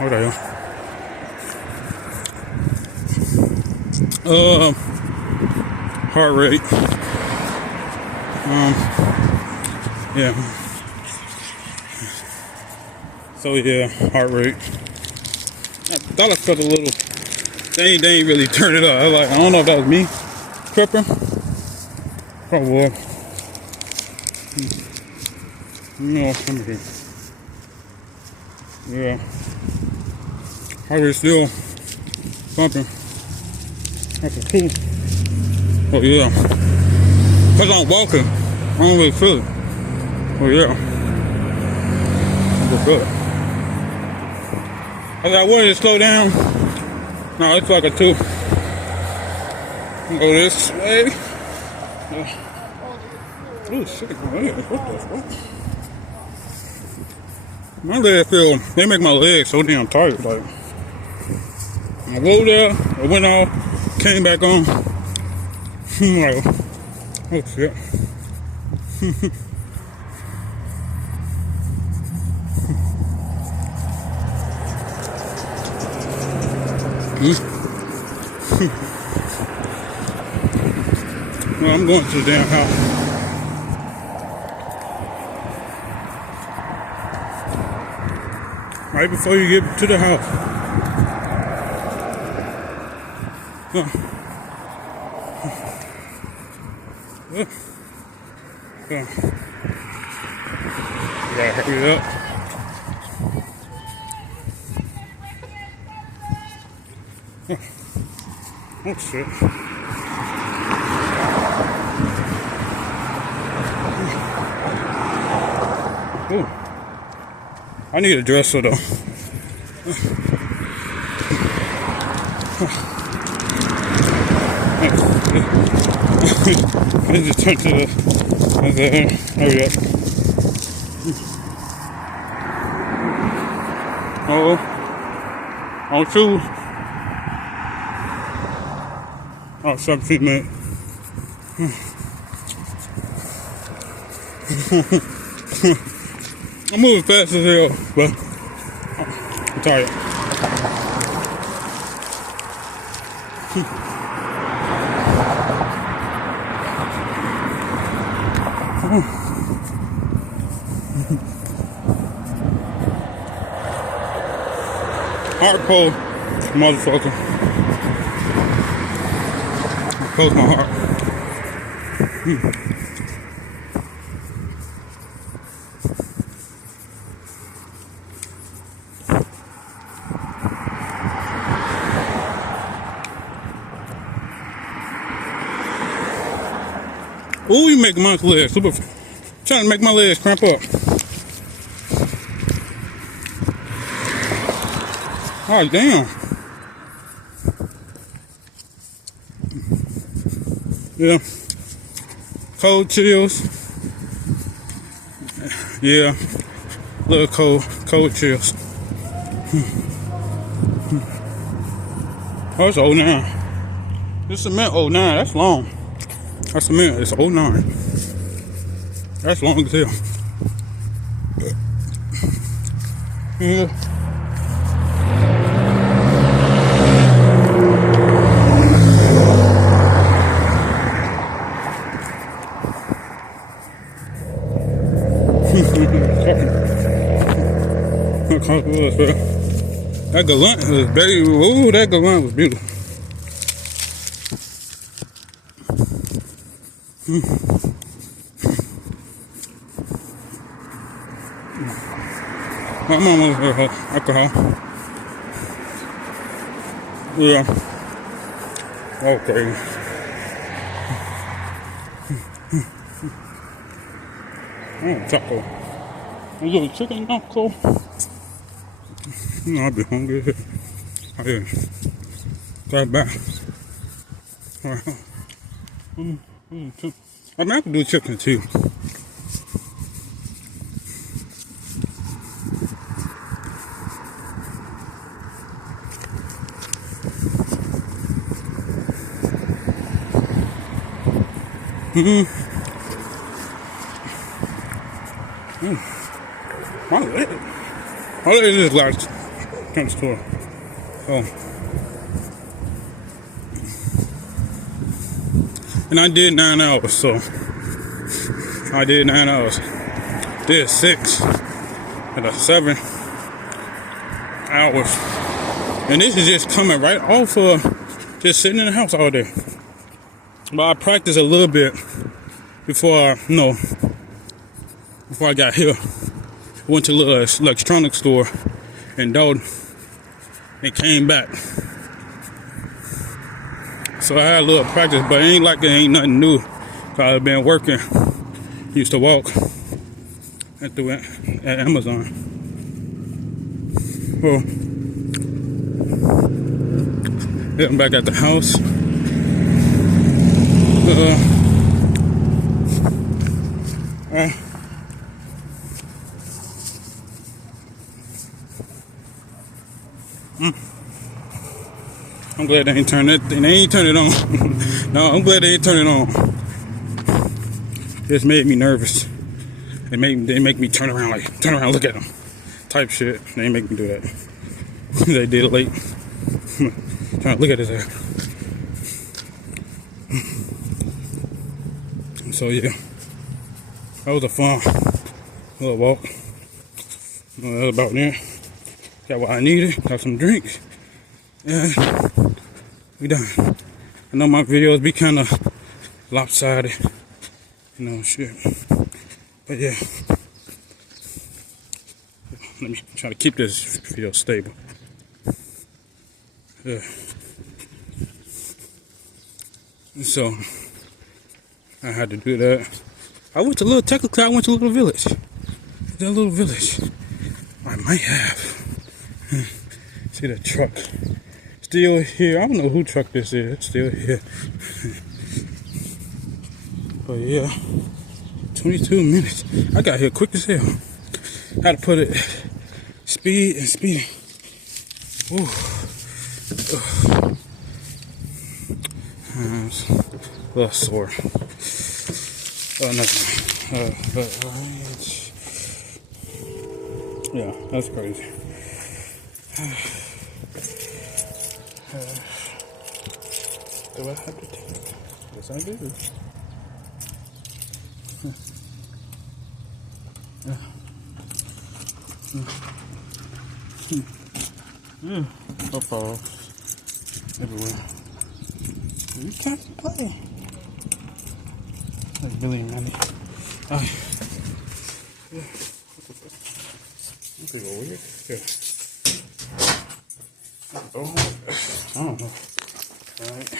What are you? Heart rate. Yeah. So yeah, heart rate. I thought I felt a little. They ain't really turned it up. I don't know if that was me tripping. Probably was. No, come here. Yeah. Heart rate still pumping. That's cool. Oh yeah. Cause I'm walking, I don't really feel it. Oh yeah. That's good. I wanted to slow down. No, it's like a 2. Go this way. Oh shit, what the fuck? My legs feel, they make my legs so damn tired. Like, I rolled there, I went off, came back on. I'm like, oh shit. Well, I'm going to the damn house. Right before you get to the house. Gotta hurry up. Oh shit. Ooh. I need a dresser though. I just turned to the hurry up. Oh, on 2. Oh, 17 minutes. I'm moving fast as hell, but I'm tired. Heart pull, motherfucker. Close my heart. Ooh, you make my legs super. Trying to make my legs cramp up. Oh damn. Yeah. Cold chills. Yeah. Little cold chills. Oh, it's 09. This cement 09. That's long. That's cement. It's 09. That's long as hell. Yeah. That gallant was very, ooh, that gallant was beautiful. My mom was alcohol. Yeah. Okay. Oh, taco. A little chicken taco. You know, I'll be hungry as hell. Oh, yeah. Got back. Alright. I mean, I can do chicken too. My leg is just like Come to store. Oh. And I did 9 hours, so I did 9 hours. Did 6 and 7 hours. And this is just coming right off of just sitting in the house all day. But I practiced a little bit before I got here. Went to a little electronics store in Dalton and came back. So I had a little practice, but it ain't like it ain't nothing new. So I've been working. Used to walk at Amazon. Well, yeah, I'm back at the house. I'm glad they ain't turned it. They ain't turned it on. No, I'm glad they ain't turned it on. This made me nervous. They make me turn around, look at them, type shit. They ain't make me do that. They did it late. Trying to look at his ass. So yeah, that was a fun little walk. That was about it. Got what I needed. Got some drinks. And we done. I know my videos be kind of lopsided, shit. But yeah, let me try to keep this video stable. Yeah. And so I had to do that. I went to technically I went to a little village. That little village. I might have. See the truck. Still here. I don't know who truck this is. Still here. But yeah, 22 minutes. I got here quick as hell. Had to put it speed and speed. Ooh. Hands a little sore. Oh, nothing. Yeah, that's crazy. Do I have to take it? Yes, I do. Footballs everywhere. You can't play. Like Billy and Manny. Yeah. That's people weird. Yeah. Oh, I don't know. Alright.